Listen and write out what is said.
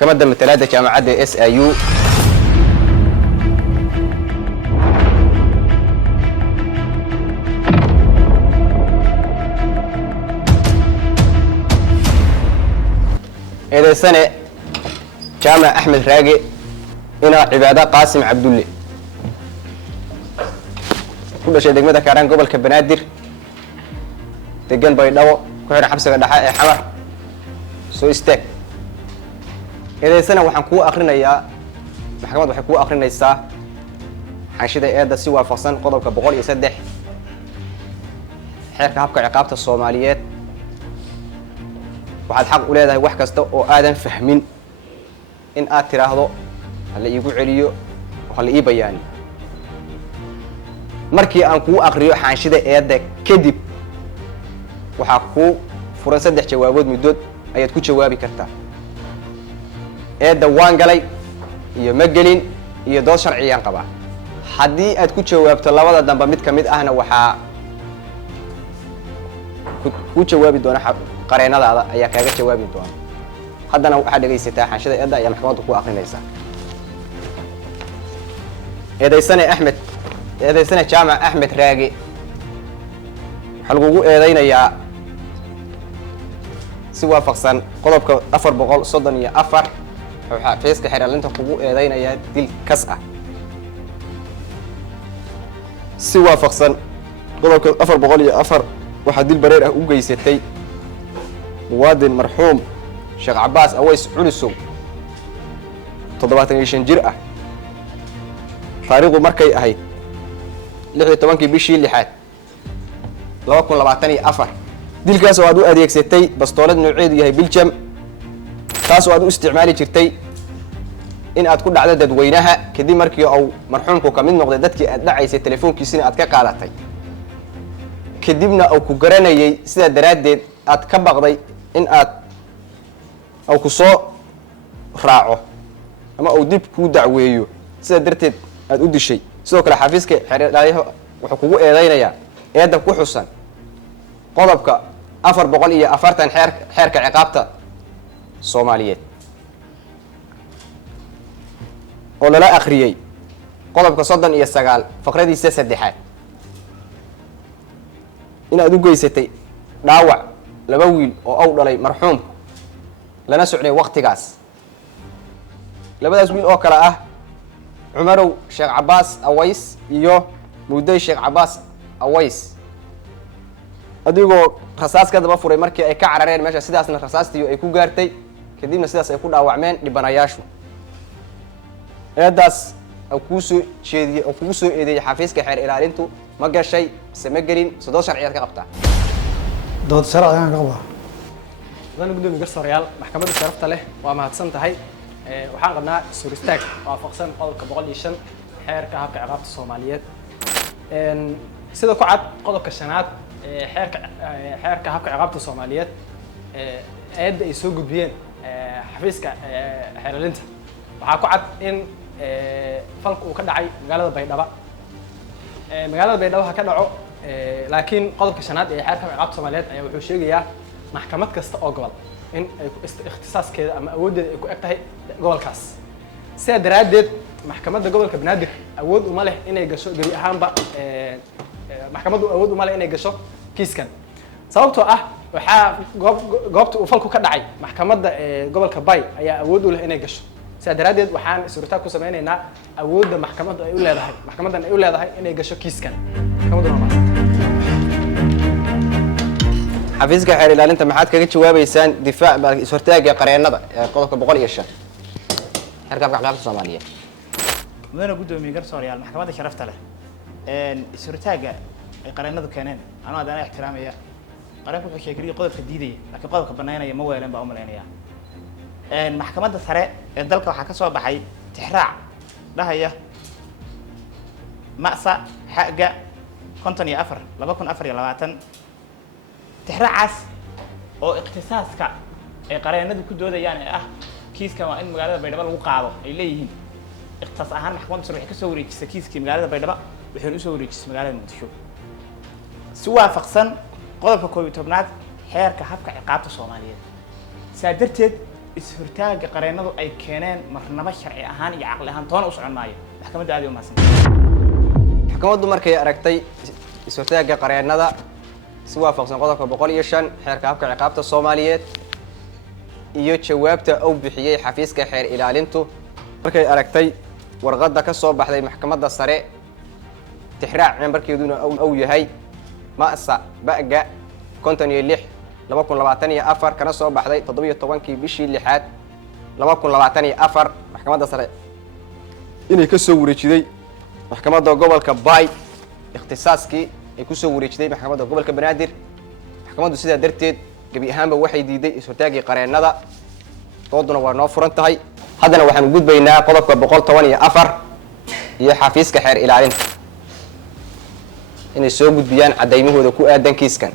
كما دام ثلاثة جامعات SIU إذا سنة جامع أحمد راقي إنا عبادة قاسم عبد الله كل شيء دقمتها كاران قبل كبنادر دقن بيضاو كحنا حبسك دحاء حمر سو استاك إذا سنة وحنكو آخرنا يا محكمة وحنكو آخرنا الساعة حنشدة إيدا سوى فصل قضوا كبقول يسدح حركة هبك عقابة الصوماليات waxaad xaq u leedahay wax kasta oo aadan fahmin in aad tiraahdo hal iigu celiyo hal ii bayaan markii aan ku aqriyo xaanshida eeda kadib waxa ku furan saddex jawaabood muddo ayaad ku jawaabi kartaa eeda waan galay iyo ma gelin iyo dood sharciyaan qaba haddii aad ku jawaabto labada damba mid kamid ahna waxa ku jawaabi doona qareenadaada ayaa kaaga jawaabi doona haddana waxaad dhegaysataa xaanshida eeda ayaa maxkamaddu ku aqrinaysaa eedaysane jaamac axmed raagi waxaa lagugu eedaynayaa si waafaqsan qodobka 434 waxaa xafiiska xeerlinta kugu eedaynayaa dil kas ah si waafaqsan qodobka 404 waxaa dil bareer ah u geysatay muwaadin marxuum sheekh Cabbaas Aways Culusow 75 jir ah taariikhdu markay ahayd 16 bishii 6 2024 dilkaas oo aad u adeegsatay bastoolad nooceedu yahay Biljam taas oo aad u isticmaali jirtay in aad ku dhacdo dadweynaha kadib markii uu marxuumku ka mid noqday dadkii aad dhacaysay telefoonkiisina aad ka qaadatay kadibna uu ku garanayay sida daraadeed aad ka baqday in aad أو كسو راعو أما أو ديب كو دعويو سيدا درتد أدود الشيء سيدا كلا حافظك حرية وحقوقه إيدينا يا إيدا كو حسن قضبك أفر بقولي أفرتن حيرك عقابته صوماليات ولا لا أخريي قضبك صدن إيا السقال فقرة دي سياسة دحات إن أدود جيستي داوع لبويل أو لي مرحوم لنا سعني وقت قاس لبدا زميل أو كلا عمرو شيخ عباس أويس يو مودي شيخ عباس أويس أديكو رصاص كذا بفوري مركي أي كعررين ماشي سداسنا رصاص تيو أي كو جارتي كدينا سداس أي كو داوعمين لبناياشو إداس أو كوسو شيء أو كوسو إذا حافظ كحير إلى أنتو ما جا شيء سمجرين صدق شرعيات كقبتها dood sharciyan qaba wadana gudoomiye garsoorayaal maxkamadda sharafta leh waa mahadsan tahay waxaan qabnaa suuristaag waafaqsan qodobka 105 xeerka habka ciqaabta Soomaaliyeed sida ku cad qodobka shanaad xeerka habka ciqaabta Soomaaliyeed eedda ay soo gudbiyeen xafiiska xeerlinta waxaa ku cad in falku uu ka dhacay magaalada Baydhabo ha ka dhaco laakiin qodobka shanaad ee xeerka ciqaabta Soomaaliyeed ayaa wuxuu sheegayaa maxkamad kasta oo gobol in ay ikhtisaaskeeda ama awoodeeda ay ku eg tahay gobolkaas sida daraadeed maxkamadda gobolka Banaadir awood uma leh inay gasho gabi ahaanba maxkamaddu awood uma leh inay gasho kiiskan sababtoo ah waxa goobta uu falku ka dhacay maxkamadda gobolka Bay ayaa awood u leh inay gasho sida daraadeed waxaan suurtaag ku sameynaynaa awoodda maxkamaddu ay u leedahay maxkamaddan ay u leedahay inay gasho kiiskan maxkamaddu حافظك حير إلى أنت محاد كجت جواب إنسان دفاع سرتاج قرية النظر قولك بقول إيش حركة عقاب الصومالية مدن قدومي قرصوري المحكمة شرفت له سرتاج قرية النظر كانين أنا هذا احترامي يا قرية كل شيء كريه قدر جديدة لكن قدر كبناينا يموه لين بعمل يعني المحكمة الثراء الدلك وحكسوا بحي تحرع لا هي مأساة حاجة كنتني أفر لا بكون أفر يلا واتن تحرعس أو اختصاصك قرينة كدودة يعني كيس كمان إن مقالة بيدبا لو قاعدة إليه اختصاص أهم محكمة سرح كسوري كيس كي مقالة بيدبا بحول سوري كيس مقالة المنتشو سواء فقسن قدر كوي تبنات حير كحبك عقابة الصومالية سادرتد is-hortaaga qareenadu ay keeneen marnaba sharci ahaan iyo caqli ahaan toona u socon maayo maxkamadda aad ay u mahadsan maxkamaddu markay aragtay is-hortaaga qareennada si waafaqsan qodobka 105 xeerka habka ciqaabta Soomaaliyeed iyo jawaabta uu bixiyay xafiiska xeer ilaalintu markay aragtay warqadda ka soo baxday maxkamadda sare tixraac nambarkeeduna uu yahay ma'sa ba'ga 56 2024 kana soo baxday 17kii bishii 6aad 2024 maxkamadda sare inay ka soo wareejiday maxkamadda gobolka Bay ikhtisaaskii ay ku soo wareejiday maxkamadda gobolka Banaadir maxkamaddu sidaa darteed gabi ahaanba waxay diiday is-hortaagii qareennada dooduna waa noo furan tahay haddana waxaan gudbaynaa qodobka 114 iyo xafiiska xeer ilaalinta inay soo gudbiyaan cadaymahooda ku aadan kiiskan